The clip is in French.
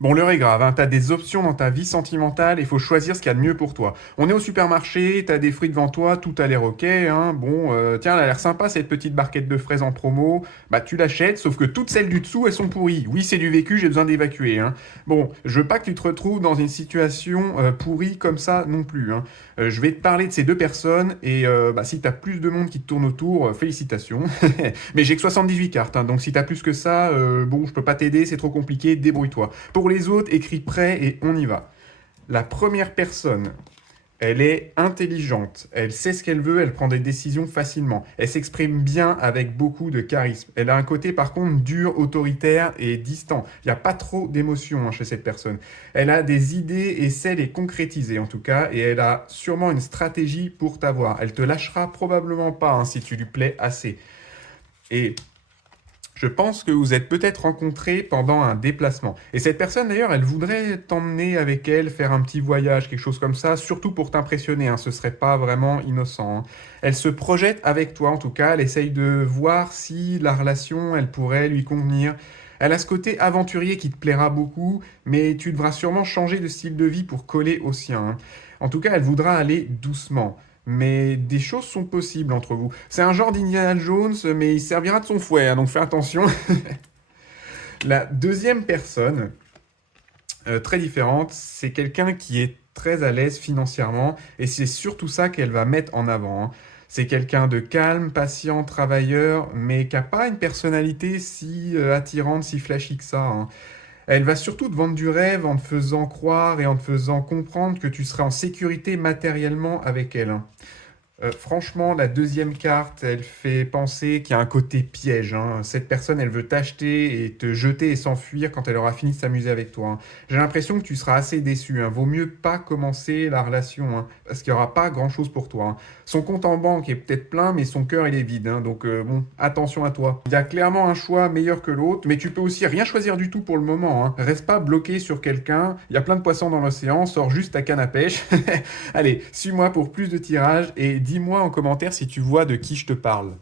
Bon, l'heure est grave, hein. T'as des options dans ta vie sentimentale, il faut choisir ce qu'il y a de mieux pour toi. On est au supermarché, t'as des fruits devant toi, tout a l'air ok, hein. Bon, tiens, elle a l'air sympa cette petite barquette de fraises en promo. Bah, tu l'achètes, sauf que toutes celles du dessous, elles sont pourries. Oui, c'est du vécu, j'ai besoin d'évacuer, hein. Bon, je veux pas que tu te retrouves dans une situation pourrie comme ça non plus, hein. Je vais te parler de ces deux personnes et bah, si t'as plus de monde qui te tourne autour, félicitations. Mais j'ai que 78 cartes, hein, donc si t'as plus que ça, bon, je peux pas t'aider, c'est trop compliqué, débrouille-toi. Pour les autres, écris prêt et on y va. La première personne, elle est intelligente, elle sait ce qu'elle veut, elle prend des décisions facilement, elle s'exprime bien avec beaucoup de charisme. Elle a un côté par contre dur, autoritaire et distant. Il n'y a pas trop d'émotions chez cette personne. Elle a des idées et sait les concrétiser en tout cas, et elle a sûrement une stratégie pour t'avoir. Elle te lâchera probablement pas si tu lui plais assez. Et je pense que vous êtes peut-être rencontrés pendant un déplacement. Et cette personne, d'ailleurs, elle voudrait t'emmener avec elle, faire un petit voyage, quelque chose comme ça, surtout pour t'impressionner, hein, ce serait pas vraiment innocent, hein. Elle se projette avec toi, en tout cas, elle essaye de voir si la relation, elle pourrait lui convenir. Elle a ce côté aventurier qui te plaira beaucoup, mais tu devras sûrement changer de style de vie pour coller au sien, hein. En tout cas, elle voudra aller doucement. Mais des choses sont possibles entre vous. C'est un genre d'Indiana Jones, mais il servira de son fouet, hein, donc fais attention. La deuxième personne, très différente, c'est quelqu'un qui est très à l'aise financièrement, et c'est surtout ça qu'elle va mettre en avant, hein. C'est quelqu'un de calme, patient, travailleur, mais qui n'a pas une personnalité si attirante, si flashy que ça, hein. Elle va surtout te vendre du rêve en te faisant croire et en te faisant comprendre que tu seras en sécurité matériellement avec elle, hein. Franchement, la deuxième carte, elle fait penser qu'il y a un côté piège, hein. Cette personne, elle veut t'acheter et te jeter et s'enfuir quand elle aura fini de s'amuser avec toi, hein. J'ai l'impression que tu seras assez déçu, hein. Vaut mieux pas commencer la relation, hein, parce qu'il n'y aura pas grand-chose pour toi, hein. Son compte en banque est peut-être plein, mais son cœur, il est vide, hein. Donc, bon, attention à toi. Il y a clairement un choix meilleur que l'autre, mais tu peux aussi rien choisir du tout pour le moment, hein. Reste pas bloqué sur quelqu'un. Il y a plein de poissons dans l'océan. Sors juste ta canne à pêche. Allez, suis-moi pour plus de tirages et dis-moi en commentaire si tu vois de qui je te parle.